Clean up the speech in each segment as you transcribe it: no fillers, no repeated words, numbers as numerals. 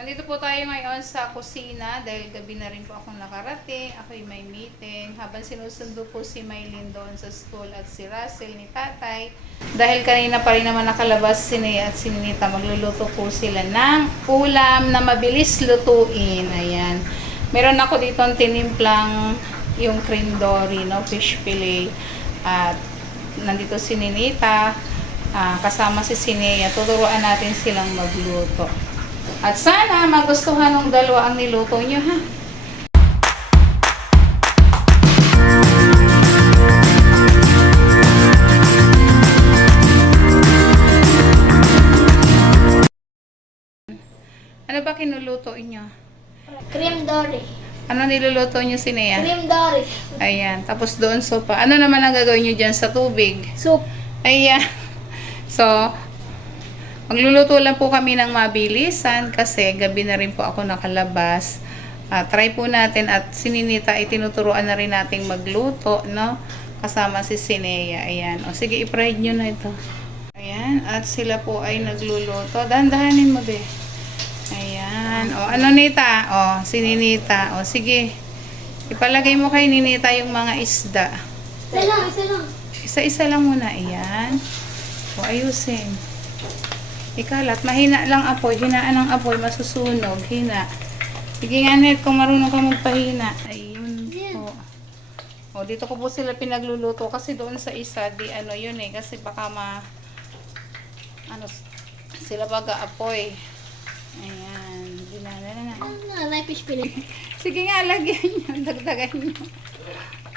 Nandito po tayo ngayon sa kusina dahil gabi na rin po akong nakarating. Ako'y may meeting. Habang sinusundo po si Maylin doon sa school at si Russell ni tatay. Dahil kanina pa rin naman nakalabas si Nea at si Ninita, magluluto po sila ng ulam na mabilis lutuin. Ayan. Meron ako dito ang tinimplang yung cream dory, no? Fish fillet. At nandito si Ninita. Kasama si Sinea. Tuturuan natin silang magluto. At sana magustuhan ng dalawa ang niluto nyo, ha? Ano ba kinuluto nyo? Cream dory. Ano niluluto nyo, Sinea? Cream dory. Ayan. Tapos doon sopa. Ano naman ang gagawin nyo dyan sa tubig? Soup. Ayan. So, magluluto lang po kami ng mabilisan kasi gabi na rin po ako nakalabas. Try po natin at si Ninita ay tinuturuan na rin nating magluto, no? Kasama si Sinea. Ayan. O sige, i-fried nyo na ito. Ayan. At sila po ay nagluluto. Dahan-dahanin mo, be. Ayan. O ano, Nita? O, si Ninita. O sige. Ipalagay mo kay Ninita yung mga isda. Isa lang, isa lang. Isa-isa lang muna. Ayan. O ayusin. Ikalat, mahina lang apoy. Hinaan ng apoy, masusunog. Hina. Sige nga, Net, kung marunong ka magpahina. Ayun po. O, dito ko po sila pinagluluto. Kasi doon sa isa, di ano yun eh. Kasi baka sila baga-apoy. Ayan. Ginana na. May fish fillet. Sige nga, lagyan nyo. Dagdagan nyo.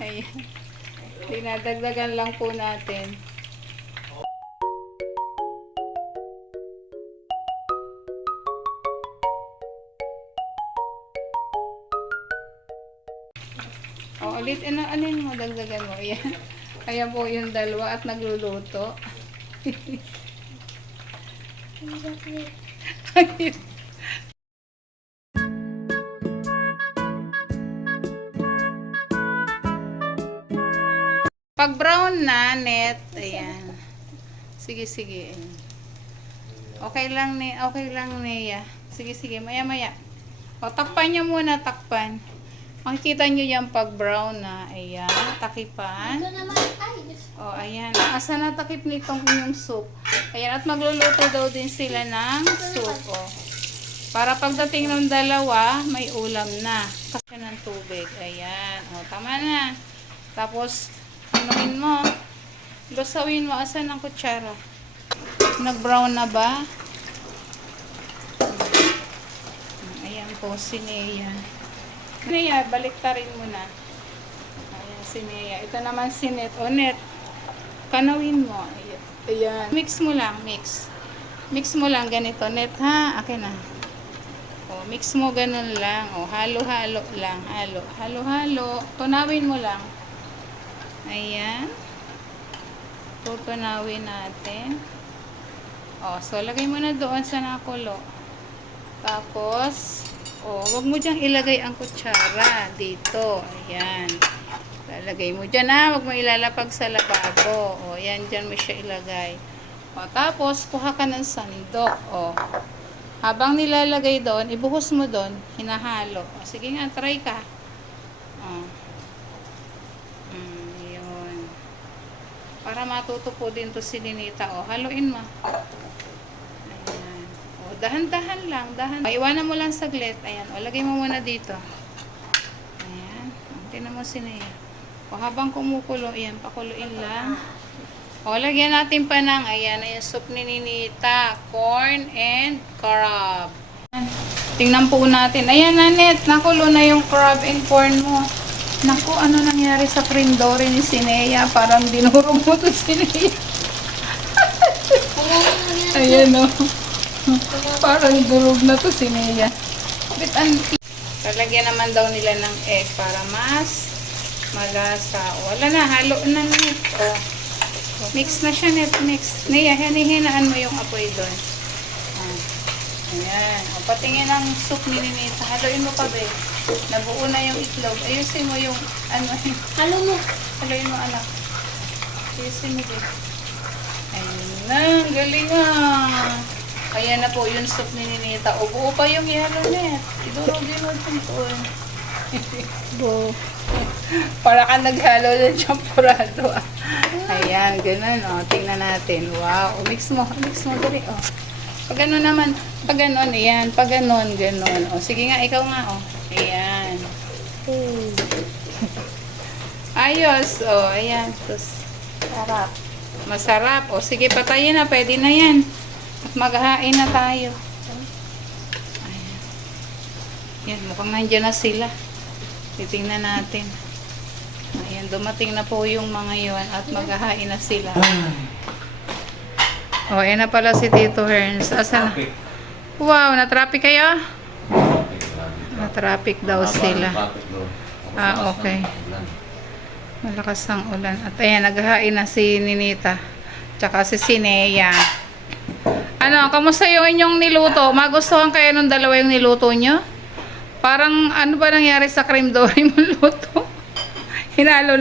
Ayan. Dinadagdagan lang po natin. O, ulit, alin mo, dagdagan mo. Ayan. Ayan po yung dalawa at nagluluto. Pag brown na, Net, ayan. Sige, sige. Ayan. Okay lang, Nea. Sige, sige, maya-maya. O, takpan nyo muna, takpan. Makikita nyo yan pag brown na. Ayan, takipan. Ito naman. Ay, Diyos. O, ayan. Asa na takip nitong inyong soup. Ayan, at magluluto daw din sila ng soup. O. Para pagdating ng dalawa, may ulam na. Kasi ng tubig. Ayan. O, tama na. Tapos, anuin mo. Lusawin mo. Asan ang kutsara? Nag-brown na ba? Ayan po, si Nea. Nea, baliktarin mo na. Ayan, si Nea. Ito naman si Net. O, Net, kanawin mo. Ayan. Mix mo lang, mix. Mix mo lang ganito, Net, ha? Akin na. O, mix mo ganun lang. O, halo-halo lang. Halo-halo. Tunawin mo lang. Ayan. Tutunawin natin. O, so, lagay mo na doon sa nakulo. Tapos, wag mo dyan ilagay ang kutsara dito. Ayan. Lalagay mo dyan, ha. Wag mo ilalapag sa lababo. O, yan, dyan mo siya ilagay. O, tapos, kuha ka ng sandok. O, habang nilalagay doon, ibuhos mo doon, hinahalo. O, sige nga, try ka. O. Yun. Para matuto po din to si Ninita. O, haluin mo. Dahan-dahan lang, dahan. Iwanan mo lang saglit. Ayan, o, lagay mo muna dito. Ayan, tingnan mo si Nea. O, habang kumukulo, ayan, pakuluin lang. O, lagyan natin pa ng, ayan, yung soup ni Ninita. Corn and crab. Ayan. Tingnan po natin. Ayan, Nanet, nakulo na yung crab and corn mo. Naku, ano nangyari sa cream dory ni Sinea? Parang dinurog mo to si Nea. Ayan, o. Parang durog na to si Nea. Lalagyan naman daw nila ng egg para mas malasa. Wala na, halo na, Net. O, mix na siya, Net. Mix. Nea, hinihinaan mo yung apoy doon. Ayan. O, patingin ang soup ni Ninita. Haluin mo pa, be. Nabuo na yung itlog. Ayusin mo yung, Halo mo. haluin mo, anak. Ayusin mo, be. Ayun na, galing ah. Ayan na po yung soup ni Ninita. O, buo pa yung ihalo niya. Idurog-dinod po. Bo. Para ka naghalo ng champurado. Ayan, ganun. O, tingnan natin. Wow. O, mix mo dali. O. Pag ano naman, pag ganon, ayan. Pag ganon, ganon. O, sige nga, ikaw nga. O. Ayan. Ayos. O, ayan. Tapos, Sarap. masarap. O, sige, patayin na. Pwede na yan. At maghahain na tayo. Ayan. Yan, mukhang nandiyan na sila. Titingnan natin. Ayan, dumating na po yung mga yon at maghahain na sila. O, ayan na pala si Tito Herns. Asa na? Wow, na-traffic kayo? Na-traffic daw sila. Ah, okay. Malakas ang ulan. At ayan, naghahain na si Ninita. Tsaka si Sinea. Ano, kamusta yung inyong niluto? Magustuhan kayo nung dalawa yung niluto nyo? Parang ano ba nangyari sa cream dory mo luto? Hinalo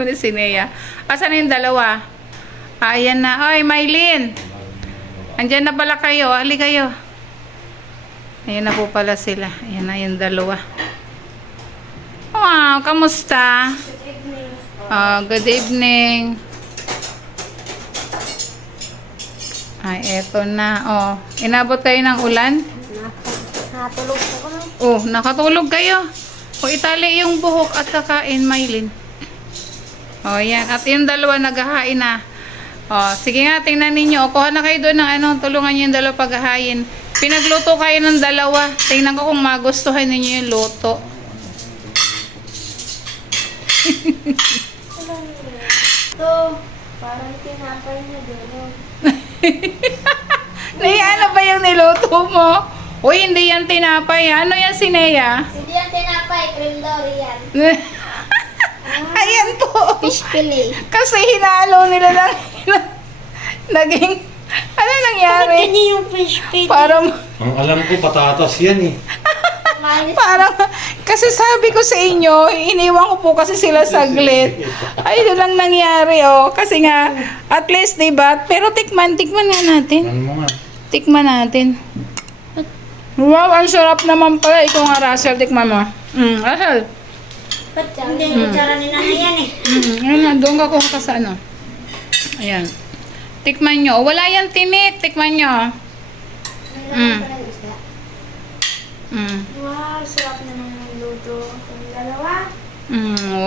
ni Sinea. Asan na yung dalawa? Ayan na. Oy, Maylin. Andyan na pala kayo. Ali kayo. Ayan na po pala sila. Ayan na yung dalawa. Wow, kamusta? Good evening. Ay, eto na. Oh, inabot kayo ng ulan? Natulog ko na. Oh, nakatulog kayo. O, itali yung buhok at kakain, Maylin. O, yan. At yung dalawa naghahain na. O, sige nga, tingnan ninyo. O, kuha na kayo doon ng ano, tulungan nyo yung dalawa paghahain. Pinagluto kayo ng dalawa. Tingnan ko kung magustuhan ninyo yung luto. Ito, parang tinapay na doon. Ano ba yung niluto mo? Uy, hindi yan tinapay. Ano yan, Sinea? Hindi yan tinapay, cream dory yan. Ayan po. Fish fillet. Kasi hinalo nila lang. Naging, ano nangyari? Ganyan yung fish fillet. Parang, Ang alam ko, patatas yan eh. parang, kasi sabi ko sa inyo, iniwan ko po kasi sila saglit. Ay, yun lang nangyari, oh. Kasi nga, at least, diba? Pero tikman nga natin. Ano mo nga? Tikman natin. Wow, ang sarap naman pala. Ikaw nga, Russell, tikman mo. Russell. Hindi, kutsara ni nanay yan eh. Ayan na, doon ka kuha ka sa ano. Ayan. Tikman nyo. Wala yan tinik. Tikman nyo. Wow, sarap naman ng luto. Ang dalawa.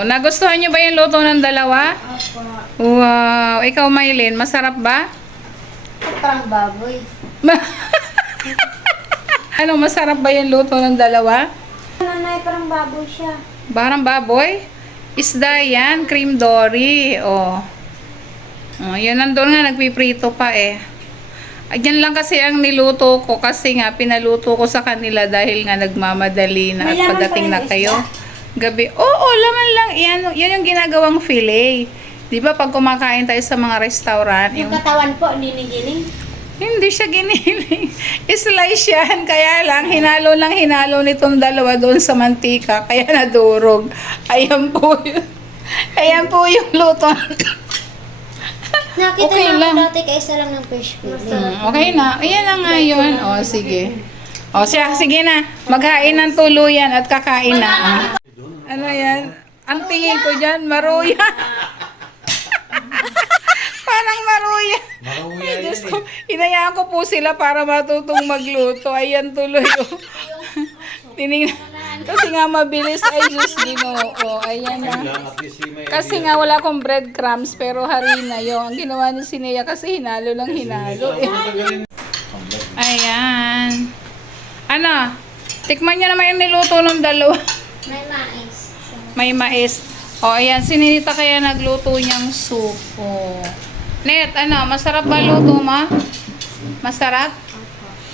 Nagustuhan nyo ba yung luto ng dalawa? Opo. Wow. Ikaw, Maylin, masarap ba? Parang baboy. Ano, masarap ba yung luto ng dalawa? Nanay, parang baboy siya. Parang baboy? Isda yan, cream dory. Oh. Oh, yun nandun nga, nagpiprito pa eh. Yan lang kasi ang niluto ko kasi nga pinaluto ko sa kanila dahil nga nagmamadali na at May laman pagdating pa na yung kayo. isda? Gabi, oo, laman lang. Yan yung ginagawang fillet. Di ba pag kumakain tayo sa mga restaurant, Yung katawan po, dinigiling. hindi siya giniling. Slice yan. Kaya lang, hinalo nitong dalawa doon sa mantika. Kaya nadurog. Ayan po yun. Ayan po yung luto. Nakita Okay na lang. ako dati kaisa lang ng fish fillet. Okay na. Ayan na nga yun. O, sige. O, sige na. Maghain ng tuluyan at kakain na. O. Ano yan? Ang tingin ko dyan, maruya. Parang maruya. Maruya Ay, Diyos yan ko. Inayaan ko po sila para matutong magluto. Ayan tuloy. Tinignan. Kasi nga mabilis. Ay, Diyos Ginoo. Ayan na. At least may Kasi nga wala akong breadcrumbs pero harina yung ang ginawa ni Sinea kasi hinalo lang hinalo. Ayan. Ano? Tikman niya naman yung niluto ng dalawa. May mais. May mais. O, ayan. Sininita kaya nagluto niyang soup. O. Net, ano? Masarap ba luto mo? Masarap?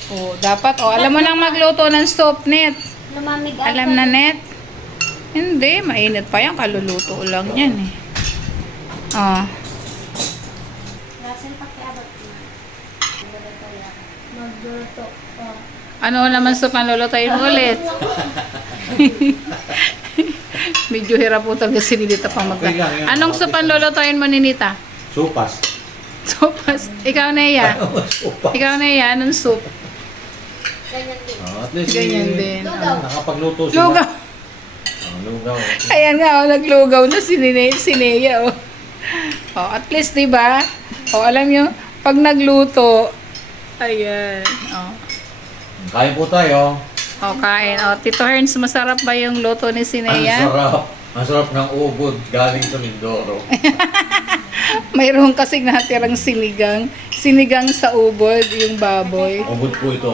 O, dapat. O, alam mo nang magluto ng soup, Net. Lumamig Alam na, Net? Hindi, mainit pa yan. Kaluluto lang yan eh. Oh. Rasen pakiabot na. Magluto. Oh. Ano naman sa panlulutuin mo ulit? Medyo hirap po talaga si Ninita pang magka. Okay lang, yan. Anong sa panlulutuin mo, Ninita? Sopas. Sopas. Ikaw na iya. Sopas. Ikaw na iya. Anong soup? Ganyan din. Oh, at least Ganyan din. Lugaw. nakapagluto sila. Lugaw. Oh, lugaw. Ayan nga, oh, naglugaw na si Nea, oh. Oh, at least, di ba? Oh, alam nyo, pag nagluto, ayan, oh. Kain po tayo. Oh, kain. Oh, Tito Herns, masarap ba yung luto ni Ang Sinea? sarap. Ang sarap ng ubod galing sa Mindoro. Mayroon kasing natirang sinigang. Sinigang sa ubod, yung baboy. Ubod po ito.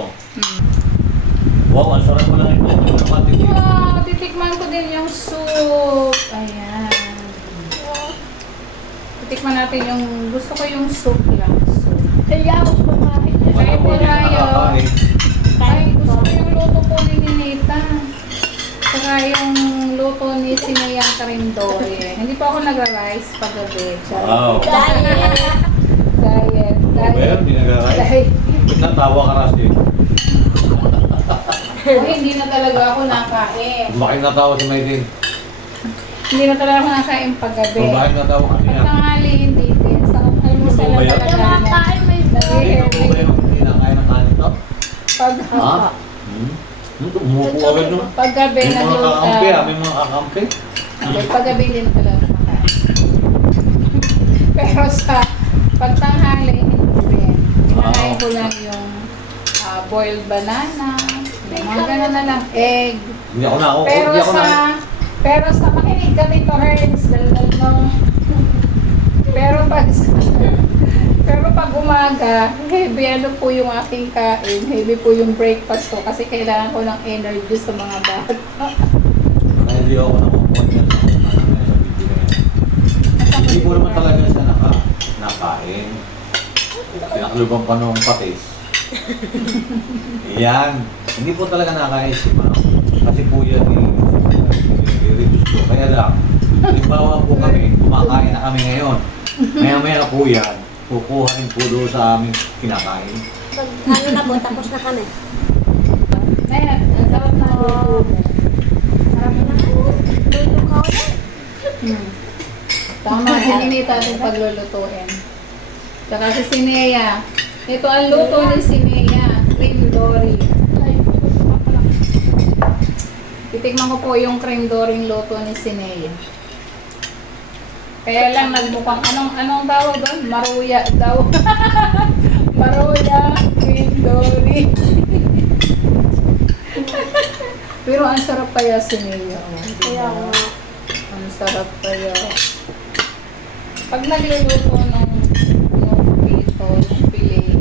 Wow, ang sarap mo lang ito. Ang matikin. Wow, titikman ko din yung soup. Ayan. Titikman natin yung, gusto ko yung soup lang. Soup. Kaya ako kumain. Ay, po tayo. Nakakain. Ay, gusto ko yung luto po ni Ninita. Saka yung luto ni Sinayang Karindore. Hindi pa ako nagra-rice paggabi. Wow. Diet. Diet. Well, Diet. hindi nag-aray. Diet. Natawa ka kasi. O, hindi na talaga ako nakain. Bakit natawa si Maylin? Hindi na talaga ako nakain paggabi. Bakit natawa ka niya? Tanghali hindi din. Sa almusal Ano ba na yan? talaga. Yung mga kain may Sino po ba yung kinakain ng kanin to? Pag, Ha? Umupo agad no? paggabi May mga kakampi nagluto. may mga kakampi. Okay, paggabi din talaga kumakain. Pero sa pagtanghali, hindi rin. Kinakain ko lang yung boiled banana, yung mga gano'n na lang, egg. Hindi ako na ako. Pero Hindi ako na. pero sa makinig ka Tito Herns, daldal mo. Pero pag umaga, heavy ano po yung aking kain, heavy po yung breakfast ko kasi kailangan ko ng energy sa mga bata. Kaya hindi ako nakukuha niya sa video na yan. Hindi ko naman talaga siya nakain. Pinakluban pa nung patis. Yan. Hindi po talaga nakain si ma'am. Kasi po yan i-reduce ko. Kaya lang, halimbawa po kami, kumakain na kami ngayon. Maya-maya po yan, kukuha rin po doon sa aming kinakain. Pag ano na po, tapos na kami. Ayan, ang sarap na luto. Sarap na ano. Lulukaw na. Tama, hindi natin paglulutuin. Tsaka si Sinea. Ito ang luto ni Sinea, cream dory. Titikman ko po yung cream dory luto ni Sinea. Kaya lang nagmukhang, anong tawag doon? Maruya daw. Maruya, cream dory. Pero ang sarap kaya Sinea. Oh, Kaya diba? nga. Ang sarap kaya. Pag nagluluto ng pito, ng filet,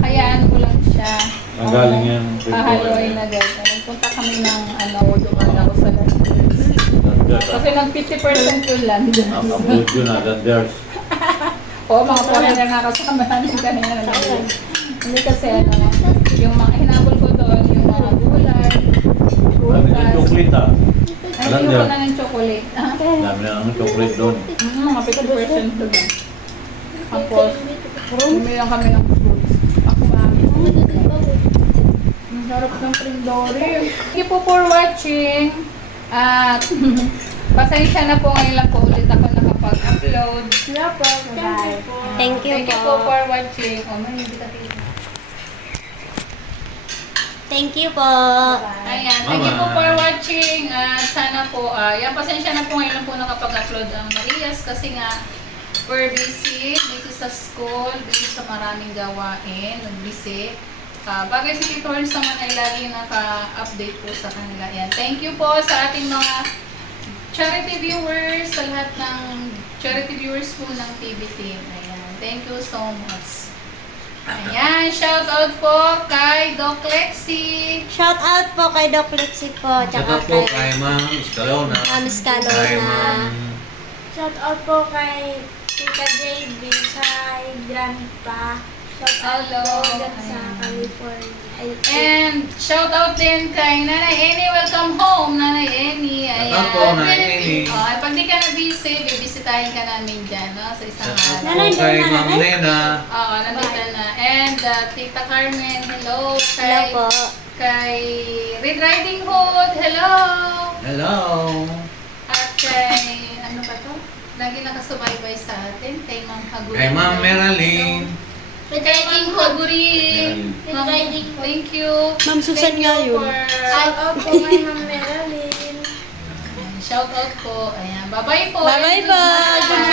hayaan ko lang siya. Ang galing yan. Hahaloy na gano'n. Nagpunta kami ng dumaan ako sa Landers. Kasi nag 50% yung Landers. Ang good yun na, there's Oo, mga foreigner na kasama namin kanina na Landers. Hindi kasi yung mga hinabol ko doon, yung mga gulay, dami ng prutas. chocolate ah. Ay, hindi ko na ng chocolate. Ah, Dami na ng chocolate doon. mga 50% doon. Tapos, bumili lang kami ng fruits. Ako mami. Ang sarap ng prindori. Thank you po for watching. At pasensya na po ngayon lang po ulit ako nakapag-upload. Bye. Thank you Thank you po. po for watching. Oh, may hindi ka tingin. Thank you po. Ayan, thank you po for watching. At sana po, yan, pasensya na po ngayon lang po nakapag-upload ang Marias kasi nga we're busy sa school, busy sa maraming gawain, nag-busy. Bagay si Tito Herns naman ay lagi naka-update po sa kanila. Yan. Thank you po sa ating mga charity viewers, sa lahat ng charity viewers po ng TV team. Ayan. Thank you so much. Ayan, shout out po kay Doc Lexi. Shout out po kay Doc Lexi po. Tsaka Tsaka po kay Ma'am Escalona. Ma'am Escalona. Kay Ma'am Shout out po kay Tita JB sa Grandpa. Shout out Hello. po dyan sa Ayan. California. And shout out din kay Nanay Eni. Welcome home, Nanay Eni. Ayan. Welcome po, Nanay Eni. Pag di ka na-busy, bibisitahin ka namin dyan, no? Sa isang Tsaka araw. po Nanay, kay doon na, Ma'am nanay. Nena. Oo, nandito na. And Tita Carmen, hello. Hello po. Kay Red Riding Hood, hello. Hello. At kay, ano ba to? Lagi nakasubaybay sa atin, kay Ma'am Hagulay. Kay Ma'am Meraline. Red Riding Hood. Favorite. Red Riding Hood. Thank you. Ma'am Susan nga yun. Shout out po kay Ma'am Meralyn. Shout out po. Ayan. Bye-bye po. Bye-bye po. Good